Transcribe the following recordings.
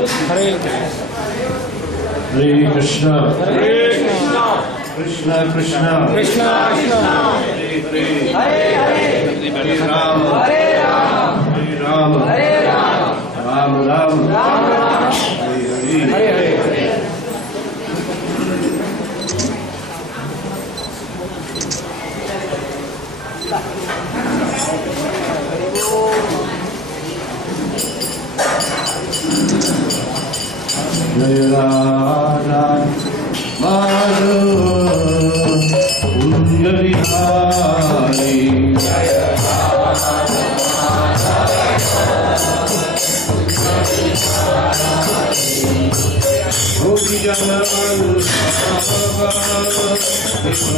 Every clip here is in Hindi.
हरे कृष्णा कृष्णा कृष्णा कृष्णा कृष्णा हरे हरे राम हरे राम राम राम हरे हरे जय राधा माधव कुंज बिहारी जय गोपी जन गोपी जन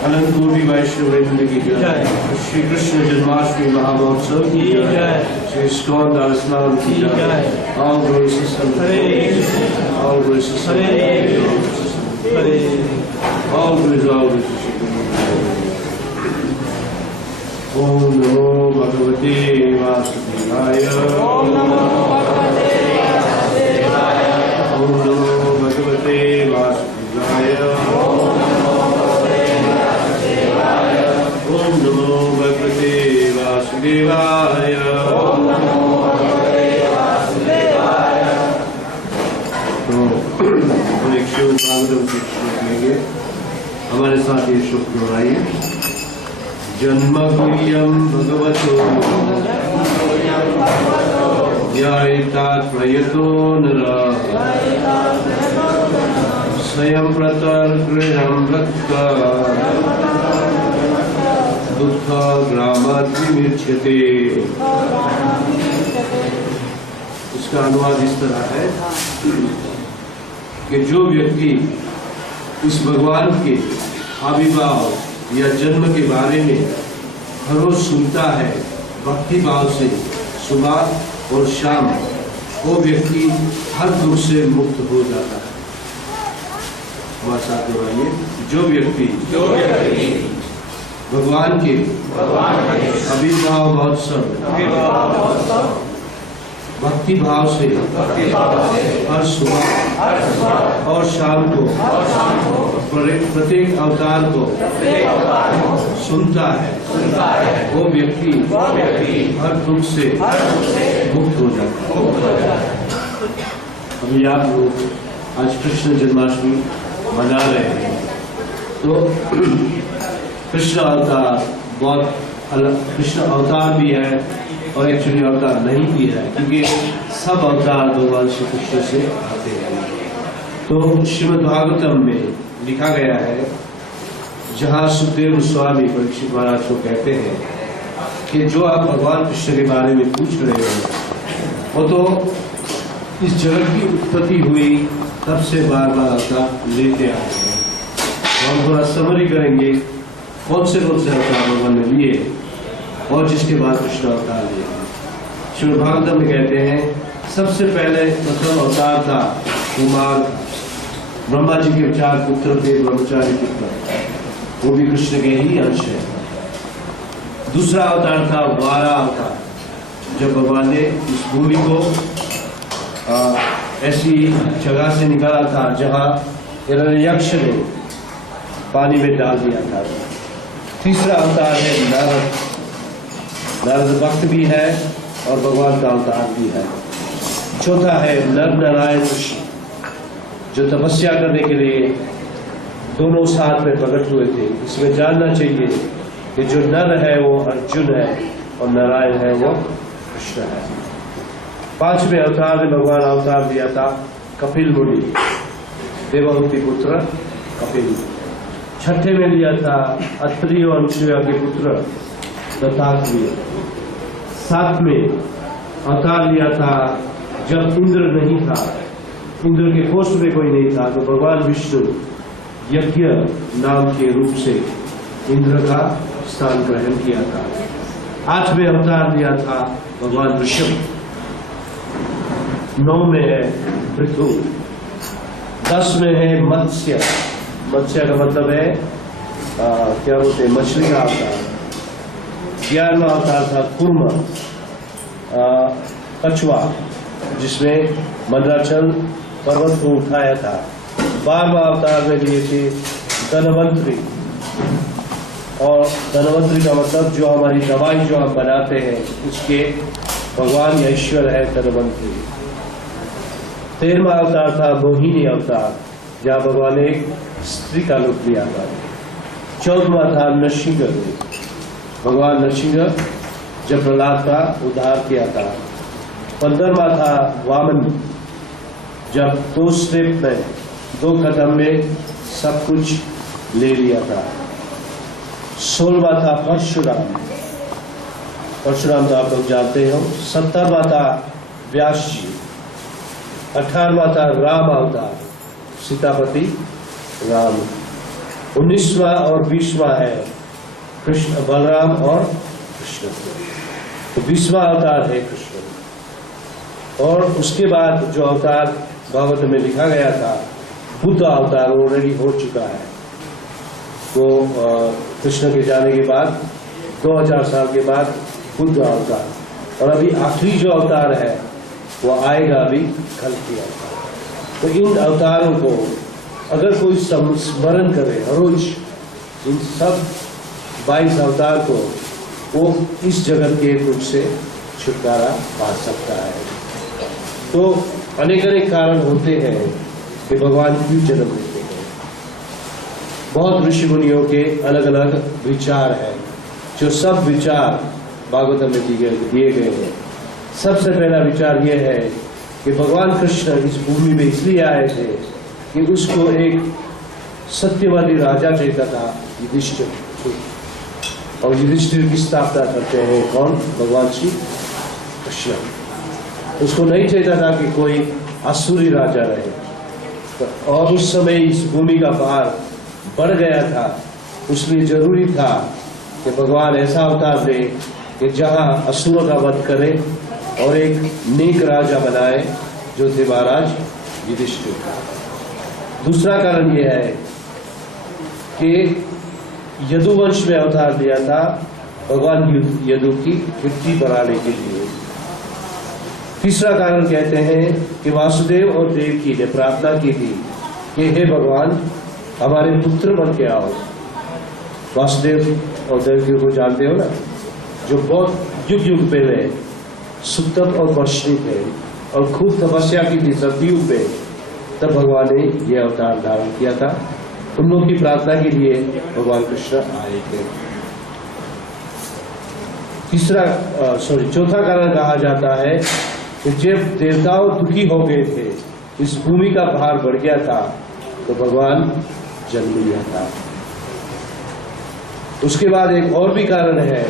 अनंत कोटि वैष्णव वृंद की जय। श्री कृष्ण जन्माष्टमी महामहोत्सव की जय। श्री इस्कॉन दासनाम की जय। All glory to Sam. All glory to Sam. All glory to Om Namo Bhagavate Vasudevaya. Om Namo Bhagavate Vasudevaya. Om Namo Bhagavate Vasudevaya. Om Namo Bhagavate Vasudevaya. Om Namo Bhagavate Vasudevaya. तो हम एक शिव भागवतम से श्लोक लेंगे, हमारे साथ ये श्लोक दोहराइए। जन्मगुह्यं भगवतो ज्ञायतात् प्रयतो नरः स्वयं प्रतर्गृहं भक्त्वा दुःखग्रामात् विमुच्यते। इसका अनुवाद इस तरह है कि जो व्यक्ति इस भगवान के आविर्भाव या जन्म के बारे में हर रोज सुनता है भक्ति भाव से सुबह और शाम, वो व्यक्ति हर दुख से मुक्त हो जाता है। हमारे साथ दोहराइए। जो व्यक्ति भगवान के आविर्भाव महोत्सव भक्ति भाव से हर सुबह और शाम को प्रत्येक अवतार को सुनता है, वो व्यक्ति हर दुख से मुक्त हो जाता है। अभी आप लोग आज कृष्ण जन्माष्टमी मना रहे हैं, तो कृष्ण अवतार बहुत अलग, कृष्ण अवतार भी है और एक्चुअली अवतार नहीं भी है, क्योंकि सब अवतार भगवान श्री कृष्ण से आते हैं। तो श्रीमद् भागवतम में लिखा गया है, जहाँ सुखदेव गोस्वामी परीक्षित महाराज को कहते हैं कि जो आप भगवान कृष्ण के बारे में पूछ रहे हो वो तो इस जगत की उत्पत्ति हुई तब से बार बार अवतार लेते आए हैं। तो हम थोड़ा समरी करेंगे कौन से अवतार भगवान ने लिए और जिसके बाद कृष्ण अवतार लिए। श्रीमद् भागवतम में कहते हैं सबसे पहले प्रथम अवतार था कुमार, ब्रह्मा जी के 4 पुत्र थे, ब्रह्मचारी पुत्र, वो भी कृष्ण के ही अंश है। दूसरा अवतार था वारा अवतार, जब भगवान ने इस भूमि को ऐसी जगह से निकाला था जहां हिरण्यक्ष ने पानी में डाल दिया था। तीसरा अवतार है नारद, नारद भक्त भी है और भगवान का अवतार भी है। चौथा है नर नारायण ऋषि, जो तपस्या करने के लिए दोनों साथ में प्रकट हुए थे। इसमें जानना चाहिए कि जो नर है वो अर्जुन है और नारायण है वो कृष्ण है। 5वें अवतार में भगवान अवतार दिया था कपिल मुनि, देवहूति पुत्र कपिल। 6ठे में लिया था अत्रि और अनुसुईया के पुत्र दत्तात्रेय। 7वें अवतार लिया था जब इंद्र नहीं था, इंद्र के कोष्ठ में कोई नहीं था, तो भगवान विष्णु यज्ञ नाम के रूप से इंद्र का स्थान ग्रहण किया था। 8वें अवतार लिया था भगवान ऋषभ। 9 में है पृथु। 10 में है मत्स्य, मत्स्य का मतलब है क्या बोलते हैं, मछली का अवतार। 11वां अवतार था कूर्म, कछुआ, जिसमें मंदराचल पर्वत को उठाया था। 12वां अवतार में लिए थे धनवंतरी, और धनवंतरी का मतलब जो हमारी दवाई जो हम बनाते हैं उसके भगवान या ईश्वर है धनवंतरी। 13वां अवतार था मोहिनी अवतार, जहाँ भगवान ने एक स्त्री का रूप लिया था। 14वां था नृसिंह, भगवान नृसिंह जब प्रहलाद का उद्धार किया था। 15वां था वामन, जब 2 स्टेप में 2 कदम में सब कुछ ले लिया था। 16वां था परशुराम, परशुराम तो आप लोग जानते हो। 17वां था व्यास जी। 18वां था राम अवतार, सीतापति राम। 19वां और 20वां है कृष्ण, बलराम और कृष्ण। तो 20वां अवतार है कृष्ण। और उसके बाद जो अवतार भागवत में लिखा गया था बुद्ध अवतार ऑलरेडी हो चुका है। तो कृष्ण के जाने के बाद 2000 साल के बाद बुद्ध अवतार, और अभी आखिरी जो अवतार है वो आएगा अभी कल की अवतार। तो इन अवतारों को अगर कोई स्मरण करे रोज, इन सब 22 अवतार को, वो इस जगत के दुख से छुटकारा पा सकता है। तो अनेक कारण होते हैं कि भगवान क्यों जन्म लेते हैं। बहुत ऋषि मुनियों के अलग अलग विचार हैं, जो सब विचार भागवत में दिए गए हैं। सबसे पहला विचार यह है कि भगवान कृष्ण इस भूमि में इसलिए आए थे कि उसको एक सत्यवादी राजा चाहिए था, युधिष्ठिर, और युधिष्ठिर की स्थापना करते हैं कौन? भगवान श्री कृष्ण। उसको नहीं चाहिए था कि कोई असुरी राजा रहे, और उस समय इस भूमि का भार बढ़ गया था, इसलिए जरूरी था कि भगवान ऐसा अवतार दे कि जहां असुरों का वध करे और एक नेक राजा बनाए, जो थे महाराज युधिष्ठिर। दूसरा कारण यह है कि यदुवंश में अवतार दिया था भगवान यदु की कीर्ति बढ़ाने के लिए। तीसरा कारण कहते हैं कि वासुदेव और देवकी ने प्रार्थना की थी कि हे भगवान हमारे पुत्र बन के आओ। वासुदेव और देवकी को जानते हो ना, जो बहुत युग युग पहले सुतप और वर्षणी थे और खूब तपस्या की थी सतयुग में, तब भगवान ने यह अवतार धारण किया था। उन लोगों की प्रार्थना के लिए भगवान कृष्ण आए थे। चौथा कारण कहा जाता है कि जब देवताओं दुखी हो गए थे, इस भूमि का भार बढ़ गया था, तो भगवान जन्म लिया था। उसके बाद एक और भी कारण है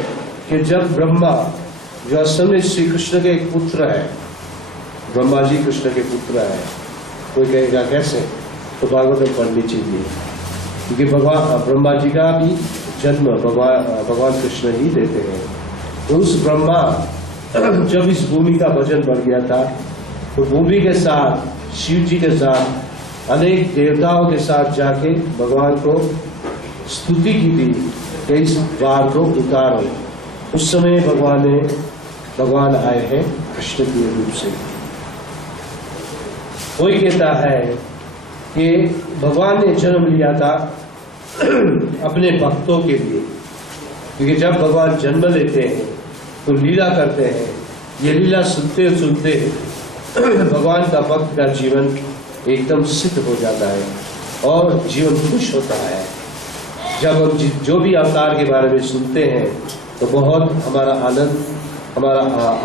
कि जब ब्रह्मा, जो असल में श्री कृष्ण के एक पुत्र है, ब्रह्मा जी कृष्ण के पुत्र है। कोई कहेगा कैसे, तो भागवतम पढ़नी चाहिए, क्योंकि भगवान ब्रह्मा जी का भी जन्म भगवान कृष्ण ही देते हैं। तो उस ब्रह्मा जब इस भूमि का वजन बढ़ गया था, तो भूमि के साथ शिव जी के साथ अनेक देवताओं के साथ जाके भगवान को स्तुति की थी कि इस भार को उतारो। उस समय भगवान आए हैं कृष्ण के रूप से। कोई कहता है कि भगवान ने जन्म लिया था अपने भक्तों के लिए, क्योंकि जब भगवान जन्म लेते हैं तो लीला करते हैं। ये लीला सुनते सुनते भगवान का भक्त का जीवन एकदम सिद्ध हो जाता है और जीवन खुश होता है। जब हम जो भी अवतार के बारे में सुनते हैं तो बहुत हमारा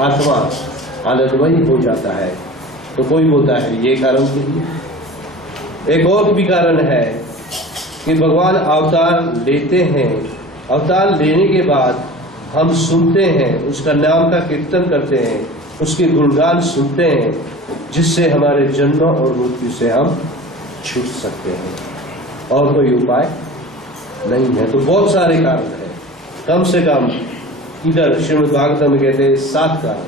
आत्मा आनंदमयी हो जाता है। तो कोई बोलता है ये कारण के लिए। एक और भी कारण है कि भगवान अवतार लेते हैं, अवतार लेने के बाद हम सुनते हैं, उसका नाम का कीर्तन करते हैं, उसके गुणगान सुनते हैं, जिससे हमारे जन्म और मृत्यु से हम छूट सकते हैं। और कोई उपाय नहीं है। तो बहुत सारे कारण हैं, कम से कम इधर श्रीमद् भागवतम में कहते हैं 7 कारण,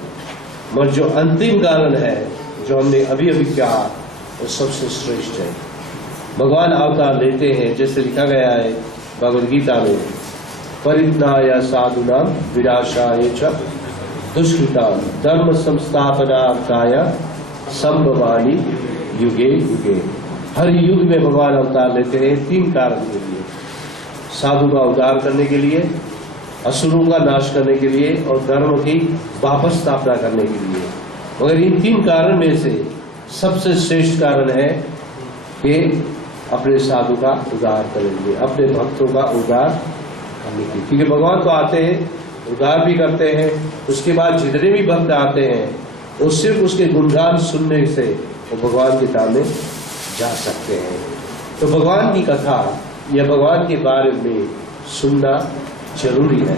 मगर जो अंतिम कारण है जो हमने अभी अभी कहा वो सबसे श्रेष्ठ है। भगवान अवतार लेते हैं, जैसे लिखा गया है भगवद गीता में, परित्राणाय साधूनां विनाशाय च दुष्कृतां धर्म संस्थापनार्थाय संभवामि युगे युगे। हर युग में भगवान अवतार लेते हैं 3 कारण के लिए, साधु का उद्धार करने के लिए, असुरों का नाश करने के लिए और धर्म की वापस स्थापना करने के लिए। मगर इन 3 कारण में से सबसे श्रेष्ठ कारण है कि अपने साधु का उद्धार करेंगे, अपने भक्तों का उद्धार करने की। क्योंकि भगवान तो आते हैं, उद्धार भी करते हैं, उसके बाद जितने भी भक्त आते हैं वो सिर्फ उसके गुणगान सुनने से वो भगवान के सामने जा सकते हैं। तो भगवान की कथा या भगवान के बारे में सुनना जरूरी है।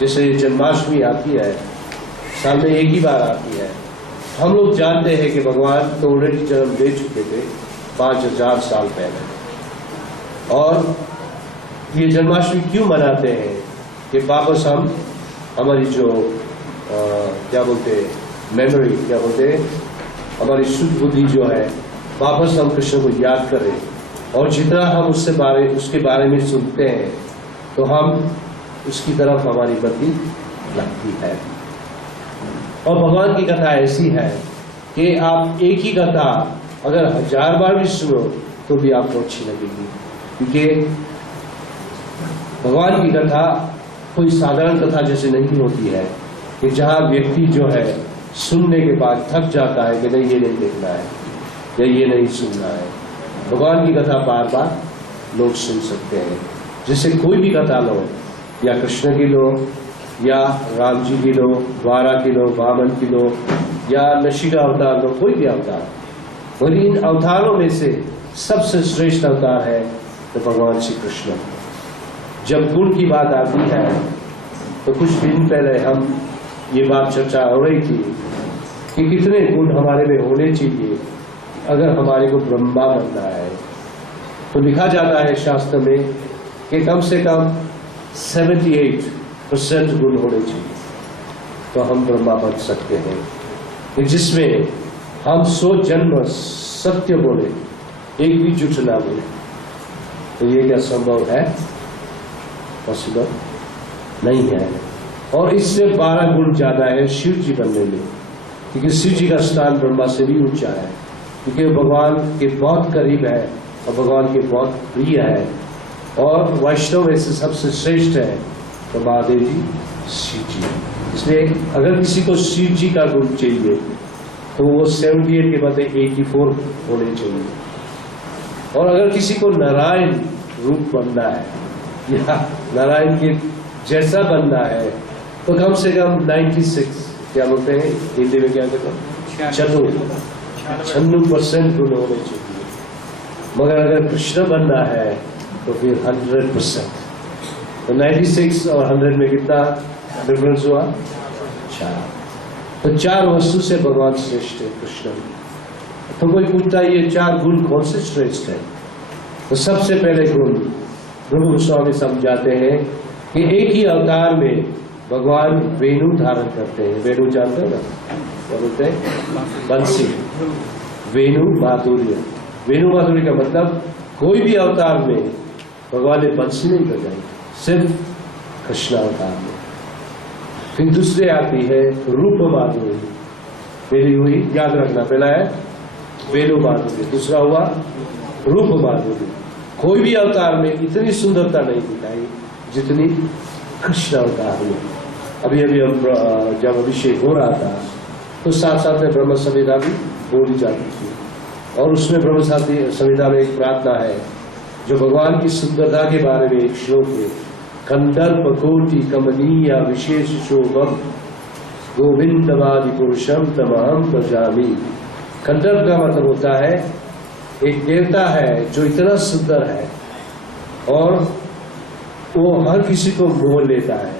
जैसे जन्माष्टमी आती है, साल में एक ही बार आती है। हम लोग जानते हैं कि भगवान तो ऑलरेडी जन्म ले चुके थे 5000 साल पहले। और ये जन्माष्टमी क्यों मनाते हैं कि वापस हम हमारी जो क्या बोलते हैं मेमोरी, क्या बोलते हैं हमारी शुद्ध बुद्धि जो है, वापस हम कृष्ण को याद करें। और जितना हम उसके बारे में सुनते हैं तो हम उसकी तरफ हमारी गति लगती है। और भगवान की कथा ऐसी है कि आप एक ही कथा अगर 1000 बार भी सुनो तो भी आपको अच्छी लगेगी, क्योंकि भगवान की कथा कोई साधारण कथा जैसे नहीं होती है कि जहाँ व्यक्ति जो है सुनने के बाद थक जाता है कि नहीं ये नहीं देखना है या ये नहीं सुनना है। भगवान की कथा बार बार लोग सुन सकते हैं। जैसे कोई भी कथा लो, या कृष्ण की लो, या राम जी की लो, द्वारा की लो, वामन की लो, या नरसिंह का अवतार लो, कोई भी अवतार। और इन अवतारों में से सबसे श्रेष्ठ अवतार है तो भगवान श्री कृष्ण। जब गुण की बात आती है तो कुछ दिन पहले हम ये बात चर्चा हो रही थी कि कितने गुण हमारे में होने चाहिए अगर हमारे को ब्रह्मा बनना है। तो लिखा जाता है शास्त्र में कि कम से कम 78% गुण होने चाहिए तो हम ब्रह्मा बन सकते हैं, जिसमें हम 100 जन्म सत्य बोले, एक भी झूठ ना बोले। तो ये क्या संभव है? पॉसिबल नहीं है। और इससे 12 गुण ज्यादा है शिव जी बनने में, क्योंकि शिव जी का स्थान ब्रह्मा से भी ऊंचा है, क्योंकि वो भगवान के बहुत करीब है और भगवान के बहुत प्रिय है। और वैष्णव में से सबसे श्रेष्ठ है तो महादेव जी शिव जी। इसलिए अगर किसी को शिव जी का गुण चाहिए तो वो 78 के बदले 84 होने चाहिए। और अगर किसी को नारायण रूप बनना है या नारायण के जैसा बनना है तो कम से कम 96, क्या बोलते हैं हिंदी में, क्या कहते हैं, 96% गुण होने चाहिए। मगर अगर कृष्ण बनना है तो फिर 100%। तो 96 और 100 में कितना डिफरेंस हुआ? 4। तो 4 वस्तु से भगवान श्रेष्ठ है कृष्ण। तो कोई पूछता है ये 4 गुण कौन से श्रेष्ठ है? तो सबसे पहले गुण प्रभु गोस्वामी समझाते हैं कि एक ही अवतार में भगवान वेणु धारण करते हैं। वेणु जानते हो ना, क्या बोलते हैं? बंसी। वेणु माधुर्य। वेणु माधुर्य का मतलब कोई भी अवतार में भगवान ने बंसी नहीं बजाई, सिर्फ कृष्ण अवतार में। फिर दूसरे आती है रूप माधुर्य। पहली हुई, याद रखना, पहला है वेणु माधुर्य, दूसरा हुआ रूप माधुर्य। कोई भी अवतार में इतनी सुंदरता नहीं दिखाई जितनी कृष्ण अवतार में। अभी अभी हम जब अभिषेक हो रहा था तो साथ साथ में ब्रह्म संहिता भी बोली जाती थी, और उसमें ब्रह्म संहिता में एक प्रार्थना है जो भगवान की सुंदरता के बारे में एक श्लोक है। कंदर्प कोटि कमनीय विशेष शोभम गोविंदवादि पुरुषम तमहम भजामि। कंदर्प का मतलब होता है एक देवता है जो इतना सुंदर है और वो हर किसी को मोह लेता है,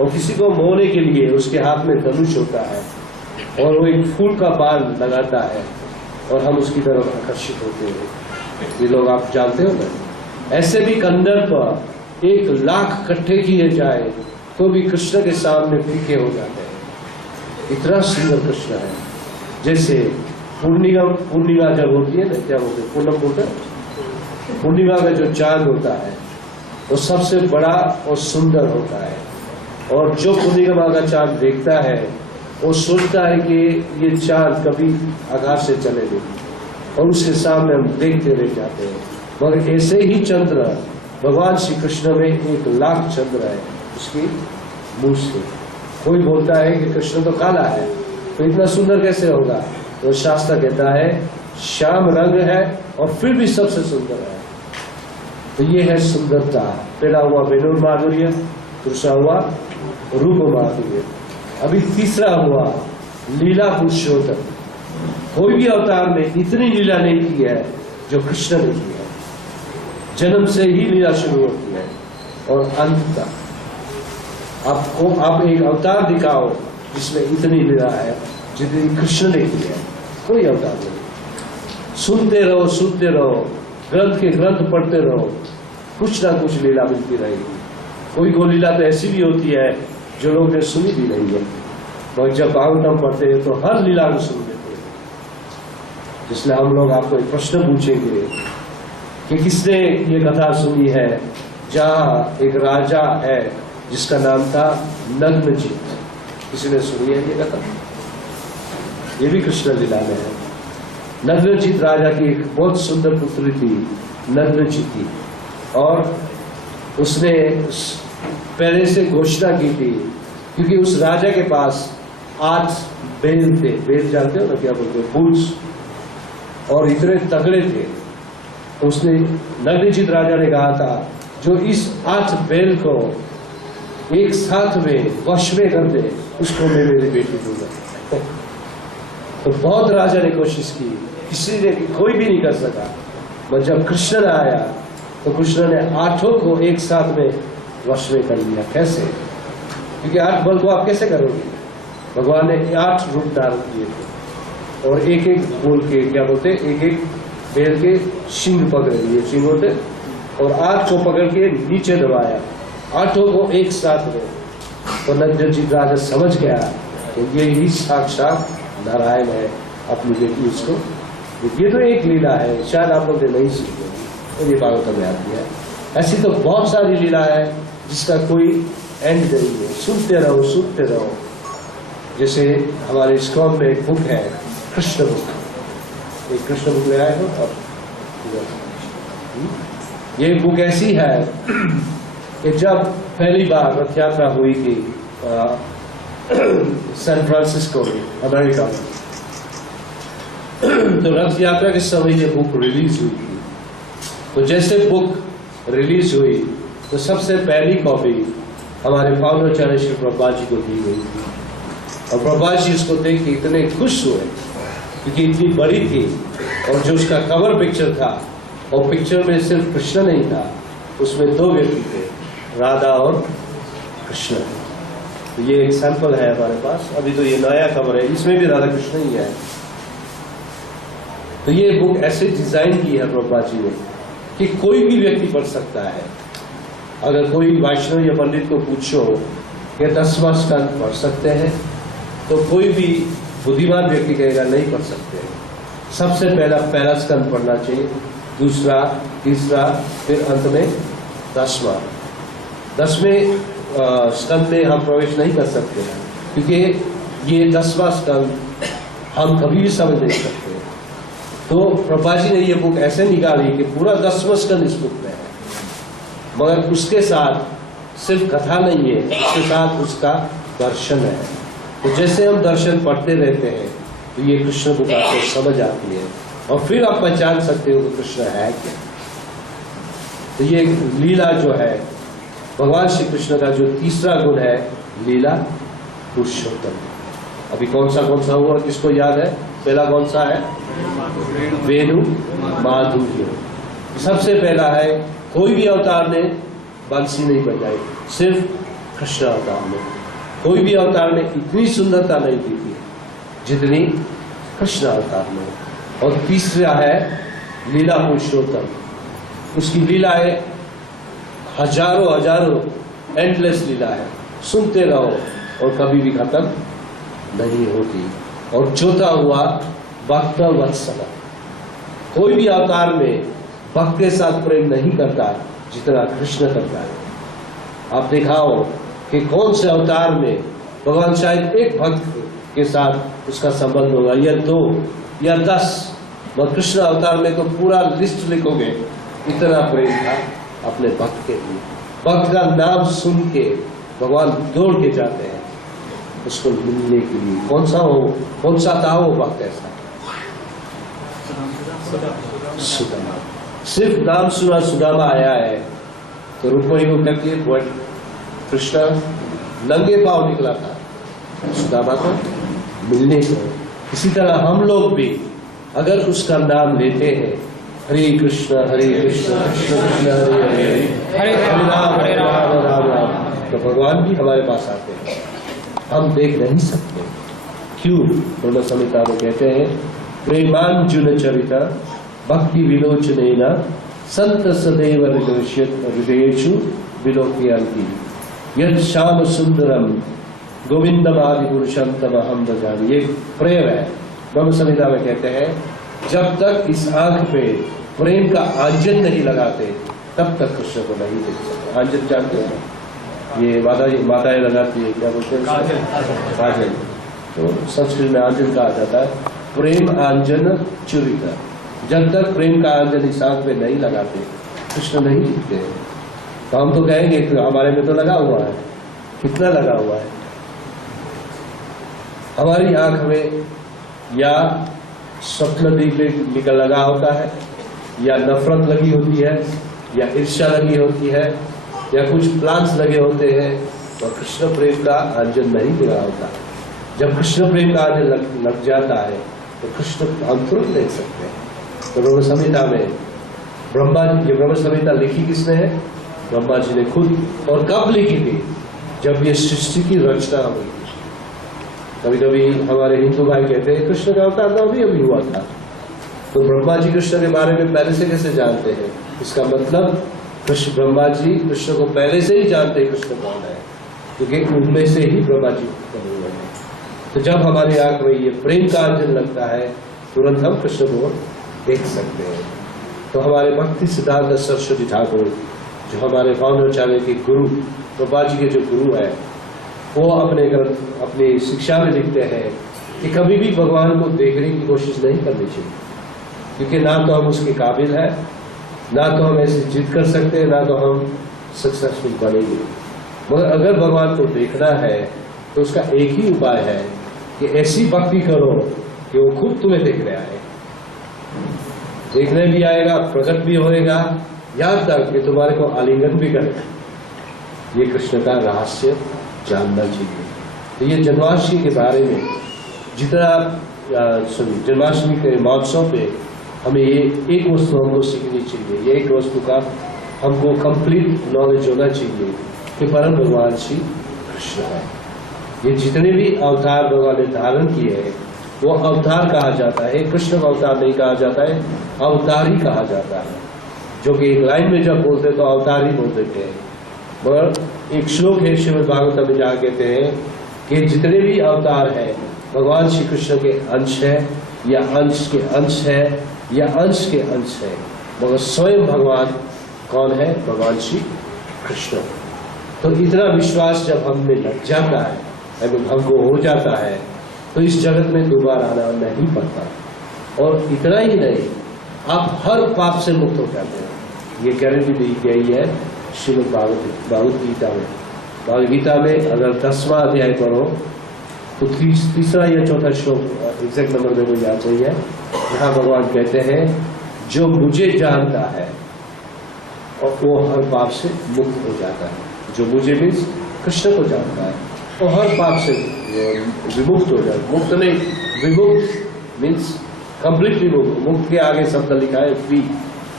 और किसी को मोहने के लिए उसके हाथ में धनुष होता है और वो एक फूल का बाल लगाता है और हम उसकी तरफ आकर्षित होते हैं। ये लोग आप जानते हो ना। ऐसे भी कंदर्प 1 लाख इकट्ठे किए जाए तो भी कृष्ण के सामने फीके हो जाते हैं। इतना सुंदर कृष्ण है। जैसे पूर्णिमा जब होती है ना, क्या बोलते हैं, पूनम बोलते हैं, पूर्णिमा का जो चांद होता है वो सबसे बड़ा और सुंदर होता है, और जो पूर्णिमा का चांद देखता है वो सोचता है कि ये चांद कभी आकाश से चले नहीं, और उसके सामने हम देखते रह जाते हैं। मगर ऐसे ही चंद्र भगवान श्री कृष्ण में 1 लाख चंद्र है उसकी मुंह से। कोई बोलता है कि कृष्ण तो काला है तो इतना सुंदर कैसे होगा? तो शास्त्र कहता है श्याम रंग है और फिर भी सबसे सुंदर है। तो ये है सुंदरता। पहला हुआ वेणु माधुर्य, दूसरा हुआ रूप माधुर्य, अभी तीसरा हुआ लीला पुरुषोत्तम। कोई भी अवतार ने इतनी लीला नहीं की है जो कृष्ण ने की है। जन्म से ही लीला शुरू होती है और अंत तक। आपको आप एक अवतार दिखाओ जिसमें इतनी लीला है जितनी कृष्ण ने की है, कोई अवतार नहीं। सुनते रहो, सुनते रहो, ग्रंथ के ग्रंथ पढ़ते रहो, कुछ ना कुछ लीला मिलती रहेगी। कोई लीला तो ऐसी भी होती है जो लोग ने सुनी भी नहीं है, और जब भागवतम पढ़ते हैं तो हर लीला को सुन लेते हैं। इसलिए हम लोग आपको एक प्रश्न पूछेंगे कि किसने ये कथा सुनी है जहाँ एक राजा है जिसका नाम था नग्नजित? किसी ने सुनी है ये कथा? ये भी कृष्ण लीला में है। नग्नजित राजा की एक बहुत सुंदर पुत्री थी नग्नजिति, और उसने पहले से घोषणा की थी, क्योंकि उस राजा के पास 8 बैल थे। बैल जानते हो ना, क्या बोलते हैं, बुल्स, और इतने तगड़े थे। तो उसने नग्नजित राजा ने कहा था जो इस 8 बैल को एक साथ में वश में कर दे उसको मैं मेरी बेटी दूंगा। तो बहुत राजा ने कोशिश की, किसी ने, कोई भी नहीं कर सका। पर जब कृष्ण आया तो कृष्ण ने 8 को एक साथ में वश में कर लिया। कैसे? क्योंकि 8 बल को आप कैसे करोगे? भगवान ने 8 रूप धारण किए थे, और एक एक बोल के, क्या बोलते, एक एक बैल के शिंग पकड़ लिए, शिंग होते, और 8 को पकड़ के नीचे दबाया, 8 को एक साथ में। तो नग्नजित राजा समझ गया कि ये ही साक्षात नारायण है, अपनी बेटी उसको। ये तो एक लीला है, शायद आप लोग नहीं सीखे, तो ये भागवत में आती है। ऐसी तो बहुत सारी लीला है जिसका कोई एंड नहीं है। सुनते रहो, सुनते रहो। जैसे हमारे स्कॉम में एक बुक है, कृष्ण बुक। एक कृष्ण बुक ले आए हो अब? ये बुक ऐसी है कि जब पहली बार रथ यात्रा हुई थी सैन फ्रांसिस्को में, अमेरिका में, तो रथ यात्रा के समय ये बुक रिलीज हुई थी। तो जैसे बुक रिलीज हुई तो सबसे पहली कॉपी हमारे फाउंडर श्री प्रभुपाद जी को दी गई थी, और प्रभुपाद जी इसको देख के इतने खुश हुए क्योंकि इतनी बड़ी थी, और जो उसका कवर पिक्चर था, और पिक्चर में सिर्फ कृष्ण नहीं था, उसमें 2 व्यक्ति थे, राधा और कृष्ण। तो ये एक सैंपल है हमारे पास। अभी तो ये नया कवर है, इसमें भी राधा कृष्ण ही है। तो ये बुक ऐसे डिजाइन की है प्रभुपाद जी ने कि कोई भी व्यक्ति पढ़ सकता है। अगर कोई वैष्णव या पंडित को पूछो कि 10वां स्कंद पढ़ सकते हैं, तो कोई भी बुद्धिमान व्यक्ति कहेगा नहीं पढ़ सकते। सबसे पहला स्कंद पढ़ना चाहिए, दूसरा, तीसरा, फिर अंत में 10वां। 10वें स्कंद में हम प्रवेश नहीं कर सकते हैं, क्योंकि ये 10वां स्कंद हम कभी भी समझ नहीं सकते। तो प्रभुपाद जी ने ये बुक ऐसे निकाली कि पूरा 10वां स्कंद इस बुक में है, मगर उसके साथ सिर्फ कथा नहीं है, उसके साथ उसका दर्शन है। तो जैसे हम दर्शन पढ़ते रहते हैं तो ये कृष्ण बुक आपको समझ आती है, और फिर आप पहचान सकते हो कि कृष्ण है क्या। तो ये लीला जो है, भगवान श्री कृष्ण का जो तीसरा गुण है, लीला पुरुषोत्तम। अभी कौन सा हुआ, किसको याद है? पहला कौन सा है? वेणु माधुर्य। सबसे पहला है, कोई भी अवतार ने बंसी नहीं बजाई, सिर्फ कृष्ण अवतार ने। कोई भी अवतार ने इतनी सुंदरता नहीं दी थी जितनी कृष्ण अवतार ने। और तीसरा है लीला पुरुषोत्तम। उसकी लीलाएं हजारों एंडलेस लीला है, सुनते रहो और कभी भी खत्म नहीं होती। और चौथा हुआ भक्त वत्सल। कोई भी अवतार में भक्त के साथ प्रेम नहीं करता जितना कृष्ण करता है। आप देखा हो कि कौन से अवतार में भगवान शायद एक भक्त के साथ उसका संबंध होगा, या 2 या 10, और कृष्ण अवतार में तो पूरा लिस्ट लिखोगे, इतना प्रेम था अपने भक्त के लिए। भक्त का नाम सुन के भगवान दौड़ के जाते हैं उसको मिलने के लिए। कौन सा था वो भक्त ऐसा? सुदामा। सिर्फ नाम सुना सुदामा आया है तो रुक्मिणी को कहती है कृष्ण नंगे पांव निकला था सुदामा को मिलने को। इसी तरह हम लोग भी अगर उसका नाम लेते हैं, हरे कृष्ण कृष्ण कृष्ण हरे हरे, हरे राम राम राम, तो भगवान भी हमारे पास आते हैं। हम देख नहीं सकते, क्यों? ब्रह्म संहिता में कहते हैं, प्रेमांजुन चरिता भक्ति विलोचनेन संत सदैव हृदयेषु विलोकयन्ति यत् श्याम सुंदरम गोविंदमादि पुरुषं तमहं भजामि। ये प्रेम है। ब्रह्म संहिता में कहते हैं, जब तक इस आंख पे प्रेम का आंजन नहीं लगाते तब तक कृष्ण को नहीं देख सकते। आंजन जानते हैं? ये माताएं लगाती है, क्या बोलते हैं? काजल। तो संस्कृत में आंजन कहा जाता है। प्रेम आंजन चुरिता। जब तक प्रेम का आंजन इस आंख पे नहीं लगाते कृष्ण नहीं दिखते। तो हम तो कहेंगे कि हमारे में तो लगा हुआ है। कितना लगा हुआ है? हमारी आंख में या स्वप्न निकल लगा होता है, या नफरत लगी होती है, या ईर्ष्या लगी होती है, या कुछ प्लान्स लगे होते हैं, और कृष्ण प्रेम का आंजन नहीं लगा होता। जब कृष्ण प्रेम का आंजन लग जाता है तो कृष्ण हम तुरंत देख सकते हैं। तो ब्रह्म संहिता में ये ब्रह्म संहिता लिखी किसने है? ब्रह्मा जी ने खुद। और कब लिखी थी? जब ये सृष्टि की रचना हुई। कभी कभी हमारे हिंदू भाई कहते हैं कृष्ण का अवतार तो अभी हुआ था। तो ब्रह्मा जी कृष्ण के बारे में पहले से कैसे जानते हैं? इसका मतलब ब्रह्मा जी कृष्ण को पहले से ही जानते हैं कृष्ण कौन है, क्योंकि उनमें से ही ब्रह्मा जी बने हुए हैं। तो जब हमारी आंख में ये प्रेम का आंजन लगता है तुरंत हम कृष्ण को देख सकते हैं। तो हमारे भक्ति सिद्धांत सरस्वती ठाकुर, जो हमारे फाउंडर के गुरु, प्रभुपाद जी के जो गुरु है, वो अपने ग्रंथ, अपनी शिक्षा में लिखते हैं कि कभी भी भगवान को देखने की कोशिश नहीं करनी चाहिए, क्योंकि ना तो हम उसके काबिल है, ना तो हम ऐसे जिद कर सकते हैं, ना तो हम सक्सेसफुल बनेंगे। मगर अगर भगवान को देखना है तो उसका एक ही उपाय है कि ऐसी भक्ति करो कि वो खुद तुम्हें देख रहा है, देखने भी आएगा, प्रकट भी होएगा, यहाँ तक कि तुम्हारे को आलिंगन भी करेगा। ये कृष्ण का रहस्य जानना चाहिए। तो ये जन्माष्टमी के बारे में जितना जन्माष्टमी के महोत्सव पे हमें ये एक वस्तु हमको सीखनी चाहिए, ये एक वस्तु का हमको कंप्लीट नॉलेज होना चाहिए कि परम भगवान श्री कृष्ण है। ये जितने भी अवतार भगवान ने धारण किए हैं वो अवतार कहा जाता है, कृष्ण का अवतार नहीं कहा जाता है, अवतार ही कहा जाता है। जो कि एक लाइन में जब बोलते तो अवतार ही बोल देते हैं, मगर एक श्लोक है श्रीमद् भागवत में जहाँ कहते हैं कि जितने भी अवतार हैं भगवान श्री कृष्ण के अंश है या अंश के अंश है या अंश के अंश है, मगर स्वयं भगवान कौन है? भगवान श्री कृष्ण। तो इतना विश्वास जब हम में लग जाता है, हमको हो जाता है, तो इस जगत में दोबारा आना नहीं पड़ता। और इतना ही नहीं, आप हर पाप से मुक्त हो जाते हैं। ये गारंटी दी गई है श्रीमद् भागवत गीता में। भागवत गीता में अगर 10वां अध्याय पढ़ो तो तीसरा या चौथा श्लोक, एग्जैक्ट नंबर में कोई याद नहीं है, यहाँ भगवान कहते हैं जो मुझे जानता है और वो हर पाप से मुक्त हो जाता है। जो मुझे मीन्स कृष्ण को जानता है तो हर पाप से विमुक्त हो जाता है। मुक्त नहीं, विमुक्त मीन्स कंप्लीटली मुक्त। मुक्त के आगे शब्द लिखा है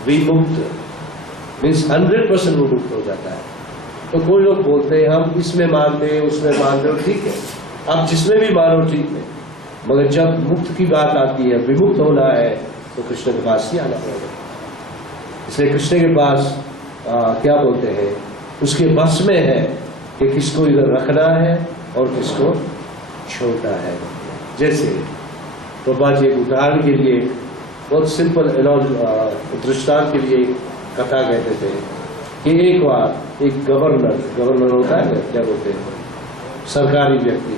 विमुक्त मीन्स 100% वो मुक्त हो जाता है। तो कोई लोग बोलते हैं हम इसमें मानते हैं उसमें मानते हो, ठीक है, आप जिसमें भी मानो ठीक है, मगर जब मुक्त की बात आती है, विमुक्त होना है, तो कृष्ण के पास ही आना पड़ेगा। इसलिए कृष्ण के पास क्या बोलते हैं, उसके बस में है कि किसको इधर रखना है और किसको छोड़ना है। जैसे प्रभुपाद जी एक उदाहरण के लिए बहुत सिंपल दृष्टांत के लिए कथा कहते थे कि एक बार एक गवर्नर होता है, क्या बोलते हैं, सरकारी व्यक्ति,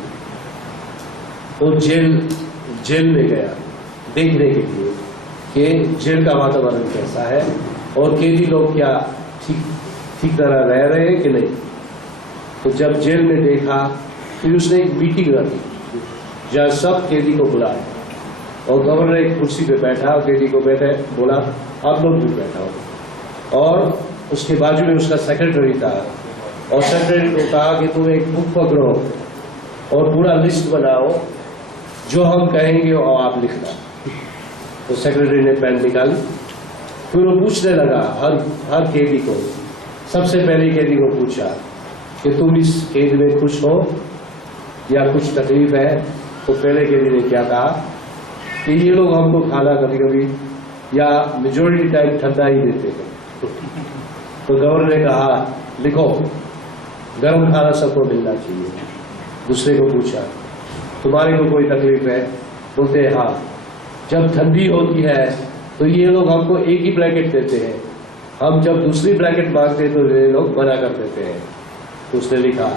वो जेल में गया देखने के लिए कि जेल का वातावरण कैसा है और कैदी लोग क्या ठीक तरह रह रहे हैं कि नहीं। तो जब जेल में देखा फिर उसने एक मीटिंग रखी जहाँ सब कैदी को बुलाया और गवर्नर एक कुर्सी पे बैठा और कैदी को बैठे बोला आप लोग भी बैठा हो। और उसके बाजू में उसका सेक्रेटरी था और सेक्रेटरी को कहा कि तुम एक बुक पकड़ो और पूरा लिस्ट बनाओ, जो हम कहेंगे वो आप लिखना। तो सेक्रेटरी ने पेन निकाली, फिर वो पूछने लगा हर कैदी को। सबसे पहले कैदी को पूछा कि तुम इस कैद में खुश हो या कुछ तकलीफ है। तो पहले कैदी ने क्या कहा कि ये लोग हमको खाना कभी कभी या मेजोरिटी टाइम ठंडा ही देते हैं। तो गवर्नर ने कहा लिखो गर्म खाना सबको मिलना चाहिए। दूसरे को पूछा तुम्हारे को कोई तकलीफ है? बोलते हैं हाँ, जब ठंडी होती है तो ये लोग हमको एक ही ब्लैंकेट देते हैं, हम जब दूसरी ब्लैंकेट मांगते हैं तो ये लोग मना कर देते हैं। तो उसने लिखा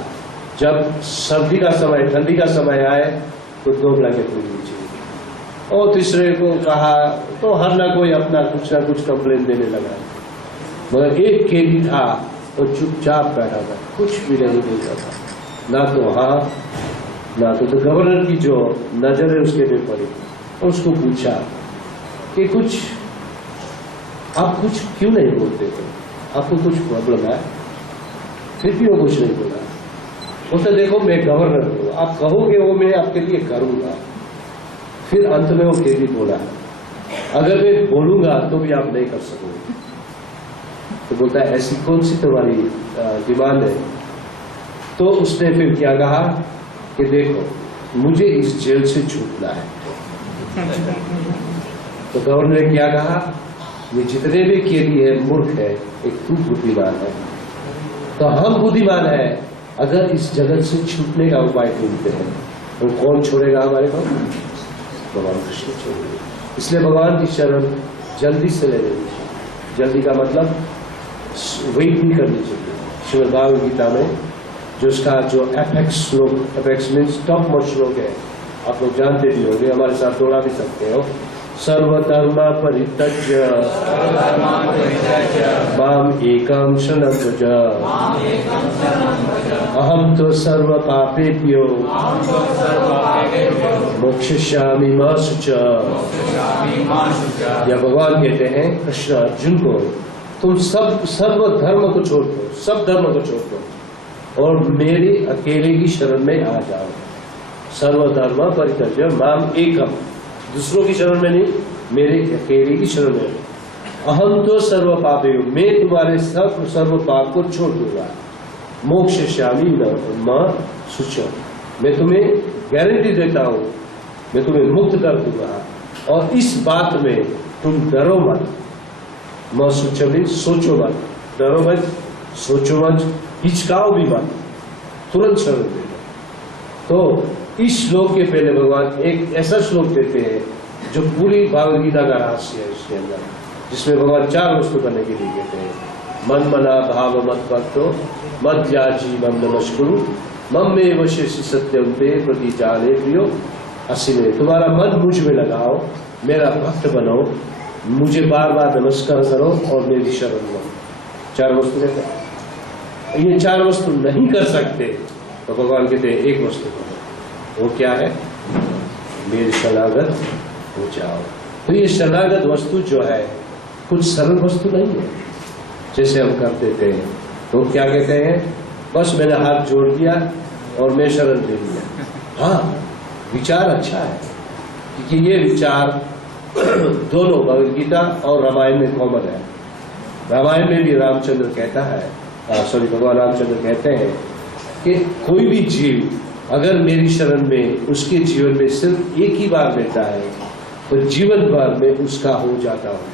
जब सर्दी का समय ठंडी का समय आए तो 2 ब्लैंकेट मिलनी चाहिए। और तीसरे को कहा तो हर ना कोई अपना कुछ ना कुछ कंप्लेन देने लगा। मगर एक कैदी था वो चुपचाप बैठा था, कुछ भी नहीं बोलता था, ना तो हाँ ना तो गवर्नर की जो नजर है उसके पे पड़ी और उसको पूछा कि आप कुछ क्यों नहीं बोलते थे, आपको कुछ प्रॉब्लम है? फिर भी वो कुछ नहीं बोला। बोलते देखो मैं गवर्नर हूँ, आप कहोगे वो मैं आपके लिए करूंगा। फिर अंत में वो कैदी बोला अगर मैं बोलूंगा तो भी आप नहीं कर सकोगे। तो बोलता है ऐसी कौन सी तुम्हारी डिमांड है? तो उसने फिर क्या कहा कि देखो मुझे इस जेल से छूटना है। तो गवर्नर ने क्या कहा, ये जितने भी कैदी है मूर्ख है, एक तू बुद्धिमान है। तो हम बुद्धिमान है, अगर इस जगत से छूटने का उपाय ढूंढते हैं तो कौन छोड़ेगा हमारे को? भगवान कृष्ण छोड़ेंगे। इसलिए भगवान की शरण जल्दी से ले लेनी चाहिए। जल्दी का मतलब वेट नहीं करनी चाहिए। श्रीमद् भागवत गीता में जो उसका जो एपेक्स श्लोक, एपेक्स मीन्स टॉप मोस्ट श्लोक है, आप लोग जानते भी होंगे, हमारे साथ दोहरा भी सकते हो। सर्वधर्म परित्यज्य माम एकम शरणं व्रज अहम तो सर्व पापेभ्यो मोक्षयिष्यामि मा शुचः। या भगवान कहते हैं कृष्ण अर्जुन को तुम सर्व धर्म को छोड़ दो, सब धर्म को छोड़ दो और मेरी अकेले की शरण में आ जाओ। सर्वधर्म परित्यज्य माम एकम, दूसरों की शरण में नहीं, मेरे अकेले की शरण में। अहम तो सर्व पापेभ्यो, मैं तुम्हारे सर्व पाप को छोड़ दूंगा। मोक्षयिष्यामि मा शुचः, मैं तुम्हें गारंटी देता हूं, मैं तुम्हें मुक्त कर दूंगा, और इस बात में तुम डरो मत, सोचो मत, डरो मत, सोचो मत, हिचकाओ भी मत, तुरंत शरण दे दो। तो इस श्लोक के पहले भगवान एक ऐसा श्लोक देते हैं जो पूरी भागवत गीता का रहस्य है इसके अंदर, जिसमें भगवान 4 वस्तु करने के लिए कहते हैं। मन मना भाव मत भक्तो मत याची मम नमस्कुरु मम में वशेषि सत्यम ते प्रति जाने प्रियो असिने। तुम्हारा मन मुझ में लगाओ, मेरा भक्त बनो, मुझे बार बार नमस्कार करो और मेरी शरण लो। 4 वस्तु कहते हैं। ये 4 वस्तु नहीं कर सकते तो भगवान कहते हैं एक वस्तु करो। वो क्या है? मेरी शरणागत हो जाओ। तो ये शरणागत वस्तु जो है कुछ सरल वस्तु नहीं है जैसे हम करते थे। तो क्या कहते हैं? बस मैंने हाथ जोड़ दिया और मैं शरण ले लिया। हाँ, विचार अच्छा है, क्योंकि ये विचार दोनों भगवद गीता और रामायण में कॉमन है। रामायण में भी रामचंद्र कहता है, भगवान रामचंद्र कहते हैं कि कोई भी जीव अगर मेरी शरण में उसके जीवन में सिर्फ एक ही बार लेता है तो जीवन भर में उसका हो जाता हूं।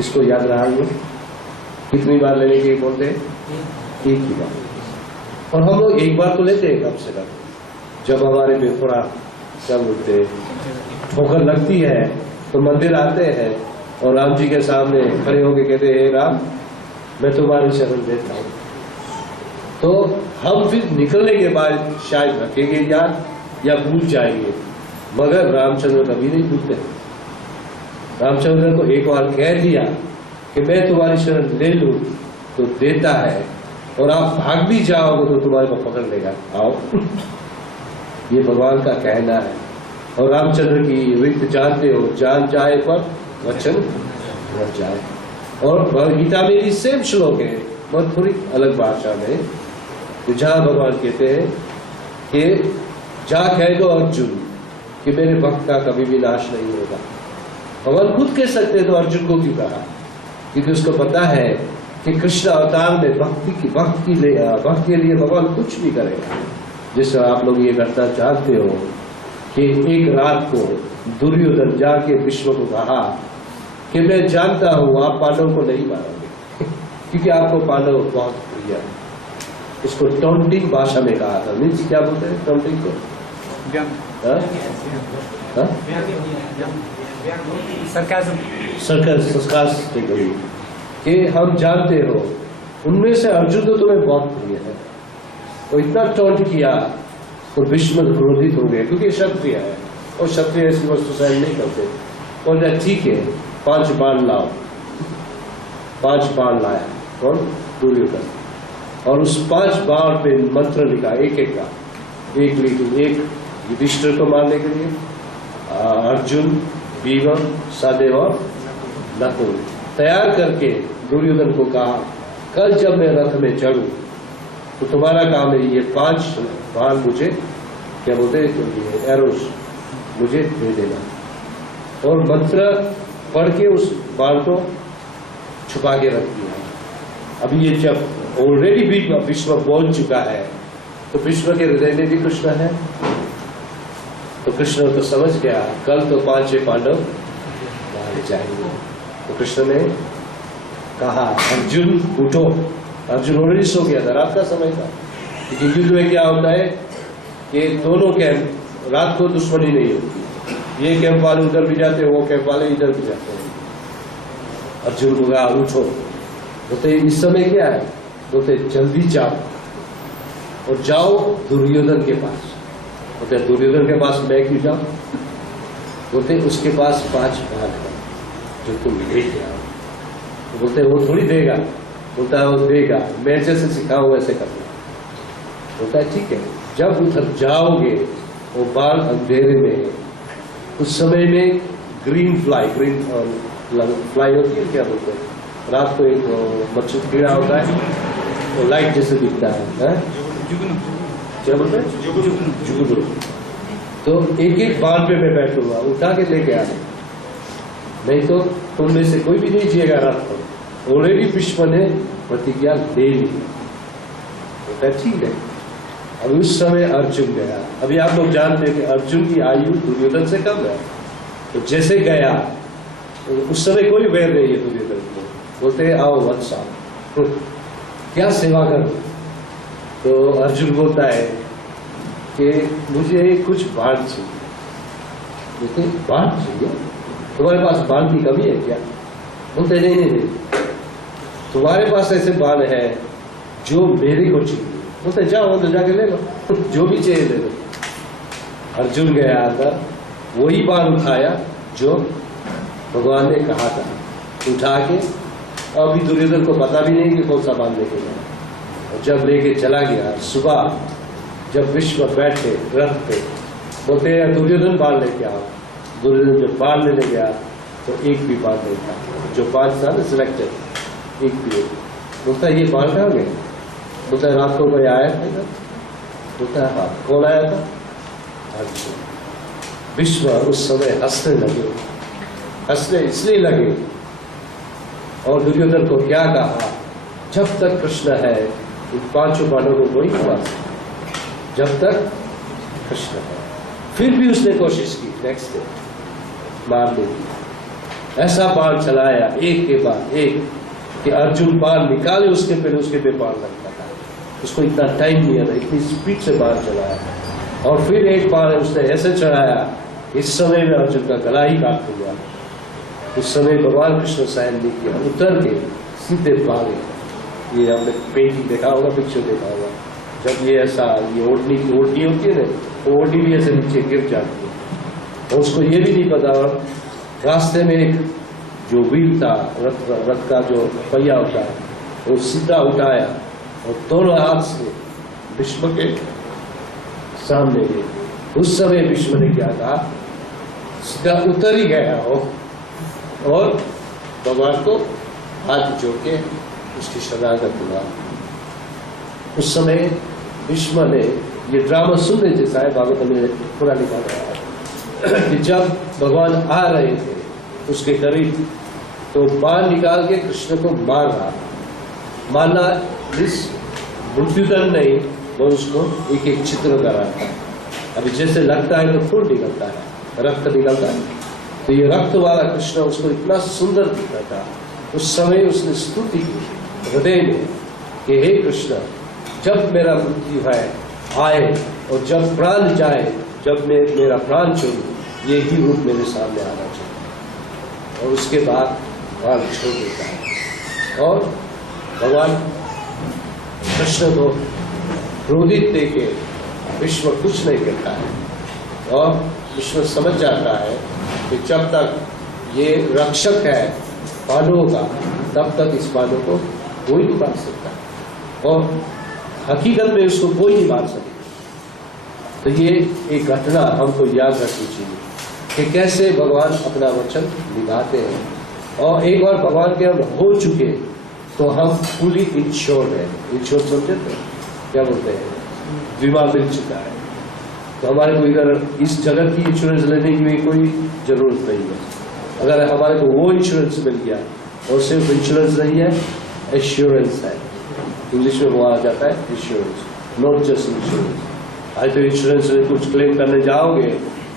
इसको याद रहा है? कितनी बार लेने के बोलते हैं? एक ही बार। और हम लोग एक बार तो लेते हैं कम से कम, जब हमारे में थोड़ा क्या बोलते हैं ठोकर लगती है तो मंदिर आते हैं और राम जी के सामने खड़े होके कहते हैं, हे राम मैं तुम्हारी शरण देता हूं। तो हम फिर निकलने के बाद शायद रखेंगे याद या भूल जाएंगे, मगर रामचंद्र कभी नहीं भूलते। रामचंद्र को एक बार कह दिया कि मैं तुम्हारी शरण ले लूं तो देता है, और आप भाग भी जाओगे तो तुम्हारे को पकड़ लेगा। आओ ये भगवान का कहना है। और रामचंद्र की रीत जानते हो, जान जाए पर वचन न जाए। और भगवद गीता में भी सेम श्लोक है, बहुत थोड़ी अलग भाषा में, तो जहां भगवान कहते हैं कि जा कह दो अर्जुन कि मेरे भक्त का कभी भी नाश नहीं होगा। भगवान खुद कह सकते तो अर्जुन को क्यों कहा? क्योंकि उसको पता है कि कृष्ण अवतार में भक्त के लिए भगवान कुछ भी करेगा। जिससे आप लोग ये घटना चाहते हो कि एक रात को दुर्योधन जाके विश्व को कहा कि मैं जानता हूं आप पांडव को नहीं मारोगे क्योंकि आपको पांडव बहुत प्रिय है। इसको टॉन्टिंग भाषा में कहा था। मीन्स क्या बोलते हैं टॉन्टिंग को? सरकास्टिक कि हम जानते हो उनमें से अर्जुन तो तुम्हें बहुत प्रिय है। वो इतना टॉन्ट किया तो भीष्म क्रोधित हो गए, क्योंकि क्षत्रिय है और क्षत्रिय ऐसी वस्तु सहन नहीं करते। बोलते ठीक है 5 बाण लाओ। 5 बाण लाया कौन? दुर्योधन। और उस 5 बाण पे मंत्र लिखा एक एक का, एक युधिष्ठिर को मारने के लिए, अर्जुन, भीम, सहदेव और नकुल तैयार करके दुर्योधन को कहा कल जब मैं रथ में चढ़ूं तो तुम्हारा काम है ये 5 बाण मुझे क्या बोलते हैं एरोस मुझे दे देना। और मंत्र पढ़ के उस बाण को छुपा के रख दिया। अभी ये जब ऑलरेडी भी विश्व बोल चुका है तो विश्व के हृदय में भी कृष्ण है, तो कृष्ण तो समझ गया कल तो 5 पांडव मारे जाएंगे। तो कृष्ण ने कहा अर्जुन उठो। अर्जुन ऑलरेडी सो गया था, रात का समय था। क्योंकि युद्ध में क्या होता है कि दोनों कैंप रात को दुश्मनी नहीं होती, ये कैंप वाले उधर भी जाते हैं, वो कैंप वाले इधर भी जाते हैं। अर्जुन को कहा उठो। बोलते इस समय क्या है? बोलते जल्दी जाओ और जाओ दुर्योधन के पास। बोलते दुर्योधन के पास मैं क्यों जाऊं? बोलते उसके पास 5 बाण है जो तुम लेके आओ। तो बोलते वो थोड़ी देगा। बोलता है वो देगा, मैं जैसे सिखाऊं वैसे करना। बोलता है ठीक है। जब उधर जाओगे वो बाण अंधेरे में, उस समय में ग्रीन फ्लाई होती है, क्या बोलते हैं रात को एक मच्छर कीड़ा होता है वो लाइट जैसे दिखता है, क्या बोलते हैं जुगनू। तो एक एक बाण पे मैं बैठूंगा, उठा के लेके आना, नहीं तो तुम में से कोई भी नहीं जिएगा रात को। ऑलरेडी विश्व ने प्रतिज्ञा ले ली। ठीक है। अब उस समय अर्जुन गया। अभी आप लोग जानते हैं कि अर्जुन की आयु दुर्योधन से कम है, तो जैसे गया तो उस समय कोई वैर नहीं है दुर्योधन को, बोलते हैं आओ वत्सा क्या सेवा करो। तो अर्जुन बोलता है कि मुझे कुछ बाण चाहिए। बोलते बाण चाहिए? तुम्हारे पास बाण की कमी है क्या? बोलते नहीं नहीं नहीं, तुम्हारे पास ऐसे बाण है जो मेरे को चाहिए। बोलते जाओ तो जाके ले लो, जो भी चाहिए ले लो। अर्जुन गया अंदर, वही बाण उठाया जो भगवान ने कहा था, उठा के अभी दुर्योधन को पता भी नहीं कि कौन सा बाण लेके गया। और जब लेके चला गया, सुबह जब विश्व बैठे रथ पे, बोलते हैं दुर्योधन बाण लेके आओ। दुर्योधन जब बाण लेने गया तो एक भी बाण नहीं था, जो 5 साल सिलेक्टेड एक भी। बोलता ये बाण कहाँ गए? बोलता रात को कोई आया था इधर? बोलता है हाँ। कौन आया था? अर्जुन। विश्व उस समय हंसने लगे, हंसने इसलिए लगे। और दुर्योधन को क्या कहा, जब तक कृष्ण है इन 5 बाणों को कोई नहीं मार सकता, जब तक कृष्ण है। फिर भी उसने कोशिश की नेक्स्ट डे मारने की। ऐसा बाण चलाया एक के बाद एक कि अर्जुन बाण निकाले उसके पहले उसके पे बाण लगता था। उसको इतना टाइम नहीं था, इतनी स्पीड से बाण चलाया। और फिर एक बाण उसने ऐसे चढ़ाया, इस समय में अर्जुन का गला ही काट दिया। उस समय भगवान कृष्ण सहन नहीं किया, उतर के सीधे भागे। ये आपने पेंटिंग देखा होगा, पिक्चर देखा होगा, जब ये ऐसा ये ओढ़नी होती है ना, तो ओढ़नी भी ऐसे नीचे गिर जाती है। और उसको ये भी नहीं पता, रास्ते में एक जो व्हील था, रथ का जो पहिया होता है, वो सीधा उठाया और दोनों हाथ से भीष्म के सामने गए। उस समय भीष्म ने क्या कहा, सीधा उतर ही गया हो और भगवान को हाथ जोड़ के उसकी शरणागत हुआ। उस समय भीष्म ने, ये ड्रामा सुनने जैसा है, भागवत में पूरा लिखा गया है कि जब भगवान आ रहे थे उसके करीब, तो बाण निकाल के कृष्ण को मार रहा। मारना इस मृत्युदंड नहीं, वो उसको एक एक चित्र कर रहा था। अभी जैसे लगता है तो खून निकलता है, रक्त निकलता है, तो ये रक्त वाला कृष्ण उसको इतना सुंदर दिखता था। उस समय उसने स्तुति की हृदय में कि हे कृष्ण, जब मेरा मृत्यु है आए और जब प्राण जाए, जब मेरा प्राण छोड़ू, ये ही रूप मेरे सामने आना चाहिए। और उसके बाद प्राण छोड़ देता है और भगवान कृष्ण को क्रोधित देके विश्व कुछ नहीं कहता है। और विश्व समझ जाता है कि जब तक ये रक्षक है पांडवों का, तब तक इस पांडव को कोई नहीं मार सकता, और हकीकत में उसको कोई नहीं मार सकता। तो ये एक घटना हमको याद रखनी चाहिए कि कैसे भगवान अपना वचन निभाते हैं। और एक बार भगवान के हम हो चुके तो हम फुली इंश्योर्ड है। इंश्योर्ड समझे तो क्या बोलते हैं, बीमा मिल चुका है, तो हमारे को इधर इस जगत की इंश्योरेंस लेने की भी कोई जरूरत नहीं है। अगर हमारे को वो इंश्योरेंस मिल गया, और सिर्फ इंश्योरेंस नहीं है, एश्योरेंस है। इंग्लिश में वो आ जाता है इंश्योरेंस, नॉट जस्ट इंश्योरेंस। आज तो इंश्योरेंस में कुछ क्लेम करने जाओगे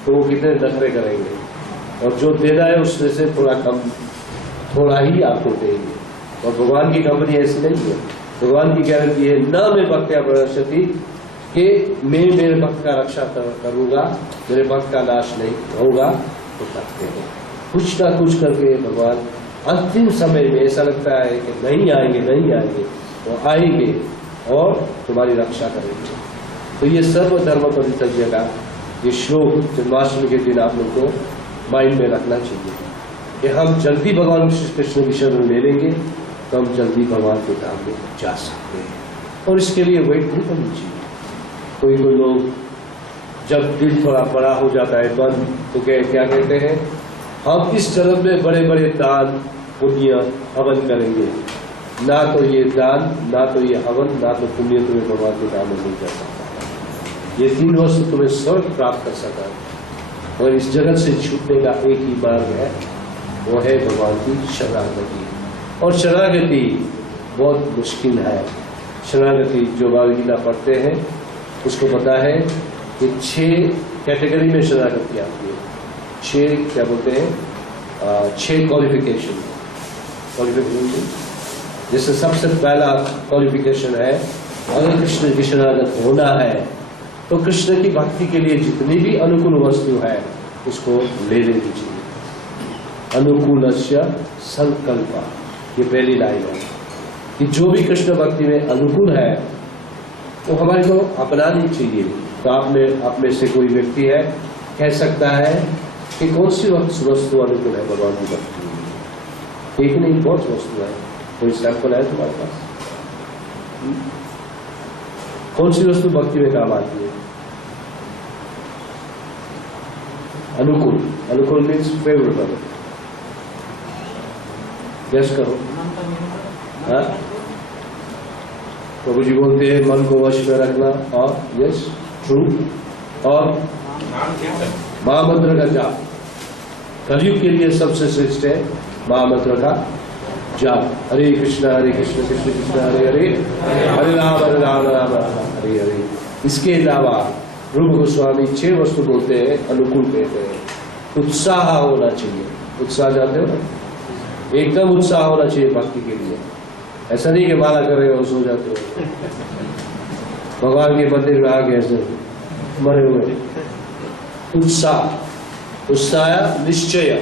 तो वो कितने नखरे करेंगे, और जो देना है उसमें से थोड़ा ही आपको देंगे। और भगवान की कंपनी ऐसी नहीं है। भगवान की गारंटी है, न मैं भक्त्या प्रदर्शति, कि मैं मेरे भक्त का रक्षा करूंगा, मेरे भक्त का नाश नहीं होगा। तो करते हैं कुछ ना कुछ करके भगवान अंतिम समय में ऐसा लगता है कि नहीं आएंगे, तो आएंगे और तुम्हारी रक्षा करेंगे। तो ये सर्व धर्म परित्यज्य का ये श्लोक जन्माष्टमी के दिन आप लोग को माइंड में रखना चाहिए कि हम जल्दी भगवान श्री कृष्ण की शरण ले लेंगे तो हम जल्दी भगवान के धाम में जा सकते हैं। और इसके लिए वेट नहीं करनी चाहिए। कोई लोग जब दिल थोड़ा बड़ा हो जाता है बंद, तो क्या कहते हैं, हम इस जन्म में बड़े बड़े दान पुण्य हवन करेंगे, ना तो ये दान, ना तो ये हवन, ना तो पुण्य तुम्हें भगवान के धाम में नहीं जा सकता। ये 3 वस्तु तुम्हें स्वर्ग प्राप्त कर सका, और इस जगत से छूटने का एक ही मार्ग है, वो है भगवान की शरणागति। और शरणागति बहुत मुश्किल है। शरणागति जो भगवद गीता पढ़ते हैं उसको पता है कि 6 कैटेगरी में शरणागति आती है। 6 क्या बोलते हैं, 6 क्वालिफिकेशन। जैसे सबसे पहला क्वालिफिकेशन है, अगर कृष्ण की शरणागत होना है तो कृष्ण की भक्ति के लिए जितनी भी अनुकूल वस्तु है उसको ले लेनी चाहिए। अनुकूलस्य संकल्प, ये पहली लाइन है कि जो भी कृष्ण भक्ति में अनुकूल है वो हमारे को अपनानी चाहिए। तो आप में से कोई व्यक्ति है कह सकता है कि कौन सी वस्तु अनुकूल है भगवान की भक्ति में? एक नहीं, बहुत वस्तु है। कोई सैंपल है तुम्हारे पास? कौन सी वस्तु भक्ति में काम आती है? अनुकूल। अनुकूल मीन्स फेवरेबल। यस करो। हाँ, प्रभु जी बोलते हैं मन को वश में रखना, और यस ट्रू, और महामंत्र का जाप। कलयुग के लिए सबसे श्रेष्ठ है महामंत्र का जाप। हरे कृष्ण कृष्ण कृष्ण हरे हरे, हरे राम राम राम हरे हरे। इसके अलावा रूप गोस्वामी 6 वस्तु बोलते हैं, अनुकूल कहते हैं। उत्साह होना चाहिए। उत्साह जानते हो ना? एकदम उत्साह होना चाहिए भक्ति के लिए। ऐसा नहीं कि माला कर रहे हो सो जाते हो, भगवान के मंदिर में आ गए ऐसे मरे हुए। उत्साह, उत्साह, निश्चय।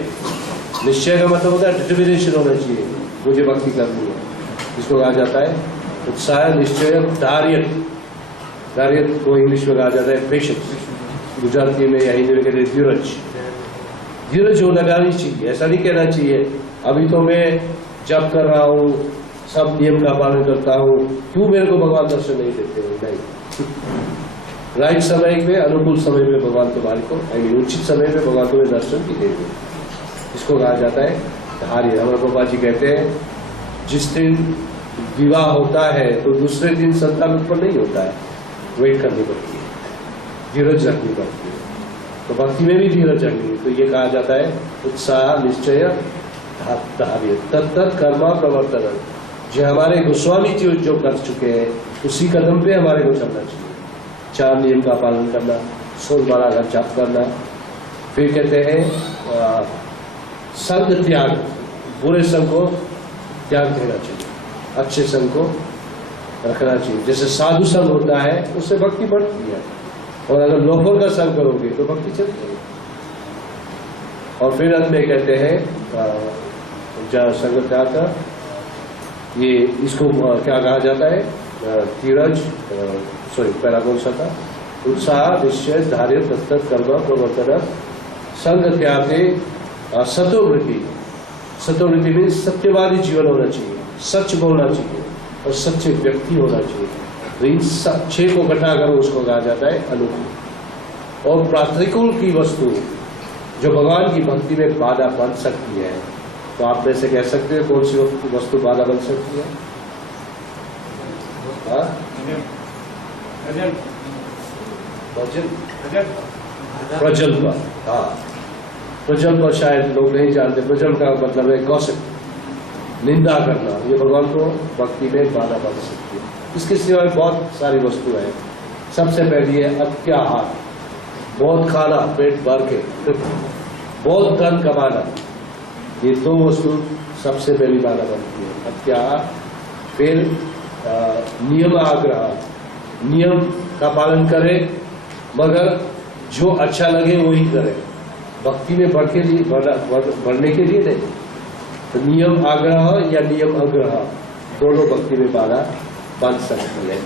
निश्चय का मतलब होता है डिटर्मिनेशन होना चाहिए, मुझे भक्ति करनी है, इसको कहा जाता है उत्साह, निश्चय, धार्य। धार्य को इंग्लिश में कहा जाता है पेशेंस, गुजराती में या हिंदी में कहते हैं धीरज। धीरज होना लगानी चाहिए। ऐसा नहीं कहना चाहिए अभी तो मैं जप कर रहा हूँ, सब नियम का पालन करता हूँ, क्यों मेरे को भगवान दर्शन नहीं देते हो? नहीं, राइट समय में, अनुकूल समय में भगवान तुम्हारे को, उचित समय में भगवान तुम्हें दर्शन भी देंगे। इसको कहा जाता है धार्य। हमारे बाबा जी कहते हैं जिस दिन विवाह होता है तो दूसरे दिन संतान उत्पन्न नहीं होता है, वेट करनी पड़ती है, धीरज रखनी पड़ती है। तो भक्ति में भी धीरज रखनी। तो ये कहा जाता है उत्साह, निश्चय, धार्य। तत्त कर्म प्रवर्तन। जो हमारे गोस्वामी जी जो कर चुके हैं उसी कदम पे हमारे को चलना चाहिए। 4 नियम का पालन करना, 16 का जाप करना। फिर कहते हैं संग त्याग, बुरे संग को त्याग देना चाहिए, अच्छे संग को रखना चाहिए। जैसे साधु संग होता है उससे भक्ति बढ़ती है, और अगर लोफर का संग करोगे तो भक्ति चलती है। और फिर अंत में कहते हैं जहाँ संग त्याग, ये इसको क्या कहा जाता है? धीरज, सॉरी पहला कौन सा था? उत्साह, निश्चय, धार्य, तत्त कर्म प्रवर्तन, संग त्यागे, सतोवृत्ति। सतोवृत्ति में सत्यवादी जीवन होना चाहिए, सच बोलना चाहिए और सच्चे व्यक्ति होना चाहिए। तो इन 6 को इकट्ठा करो, उसको कहा जाता है अनुकूल। और प्रातिकूल की वस्तु जो भगवान की भक्ति में बाधा बन सकती है, तो आप में से कह सकते हैं कौन सी वस्तु बाधा बन सकती है? प्रजल्प। हाँ, प्रजल्प शायद लोग नहीं जानते। प्रजल्प का मतलब है गॉसिप, निंदा करना। ये भगवान को भक्ति में बाधा बन सकती है। इसके सिवाय बहुत सारी वस्तु है। सबसे पहली है अत्याहार, बहुत खाना पेट भर के, बहुत धन कमाना। ये 2 वस्तु सबसे पहली बाधा बनती है, अत्याहार। फिर नियम आग्रह, नियम का पालन करें मगर जो अच्छा लगे वही करें, भक्ति में बढ़ने के लिए नहीं। तो नियम आग्रह या नियम आग्रह दोनों भक्ति में बाधा बन सकती है।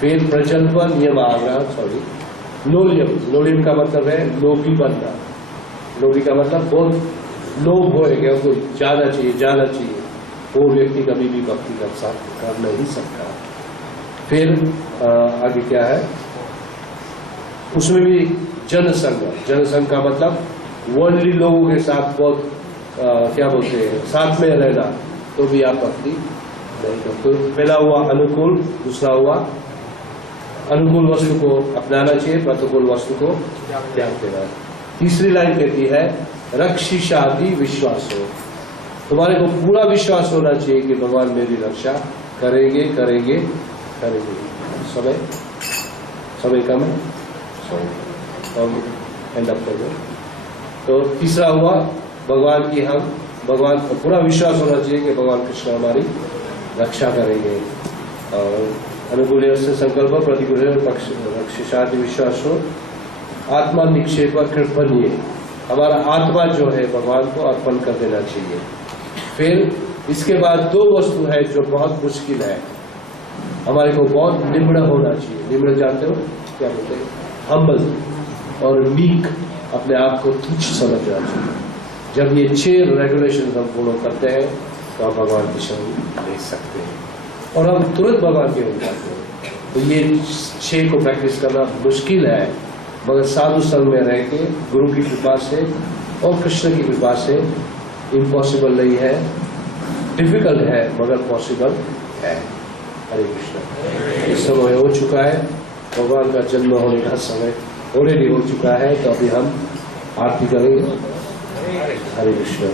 फिर प्रजल्प, नियम आग्रह, सॉरी लोलियम। लोलियम का मतलब है लोभी बनना। लोभी का मतलब बहुत लोभ होएगा, उसको जाना चाहिए, जाना चाहिए। वो व्यक्ति कभी भी भक्ति कर नहीं सकता। फिर आगे क्या है? उसमें भी जनसंग। जनसंग का मतलब वर्ल्डली लोगों के साथ बहुत क्या बोलते हैं, साथ में रहना, तो भी आप भक्ति नहीं करते। तो पहला हुआ अनुकूल, दूसरा हुआ अनुकूल वस्तु को अपनाना चाहिए, प्रतिकूल वस्तु को त्याग देना। तीसरी लाइन कहती है रक्षिषादि विश्वास हो। तुम्हारे को पूरा विश्वास होना चाहिए कि भगवान मेरी रक्षा करेंगे करेंगे करेंगे। समय समय कम है, सो हम एंड अप कर दें। तो तीसरा हुआ भगवान को पूरा विश्वास होना चाहिए कि भगवान कृष्ण हमारी रक्षा करेंगे। और अनुकूल से संकल्प प्रतिकूल रक्षिषादि विश्वास हो आत्मा निक्षेप कृपणीय, हमारा आत्मा जो है भगवान को अर्पण कर देना चाहिए। फिर इसके बाद दो वस्तु है जो बहुत मुश्किल है, हमारे को बहुत निम्र होना चाहिए। निम्र जानते हो क्या बोलते हैं? हम्बल और मीक, अपने आप को तुच्छ समझना चाहिए। जब ये 6 रेगुलेशन हम फॉलो करते हैं तो हम भगवान की शरण ले सकते हैं और हम तुरंत भगवान के हो जाते हैं। तो ये 6 को प्रैक्टिस करना मुश्किल है, मगर साधु संग में रह के गुरु की कृपा से और कृष्ण की कृपा से इम्पॉसिबल नहीं है, डिफिकल्ट है मगर पॉसिबल है। हरे कृष्ण। इस समय हो चुका है, भगवान का जन्म होने का समय ऑलरेडी हो चुका है, तो अभी हम आरती करेंगे। हरे कृष्ण।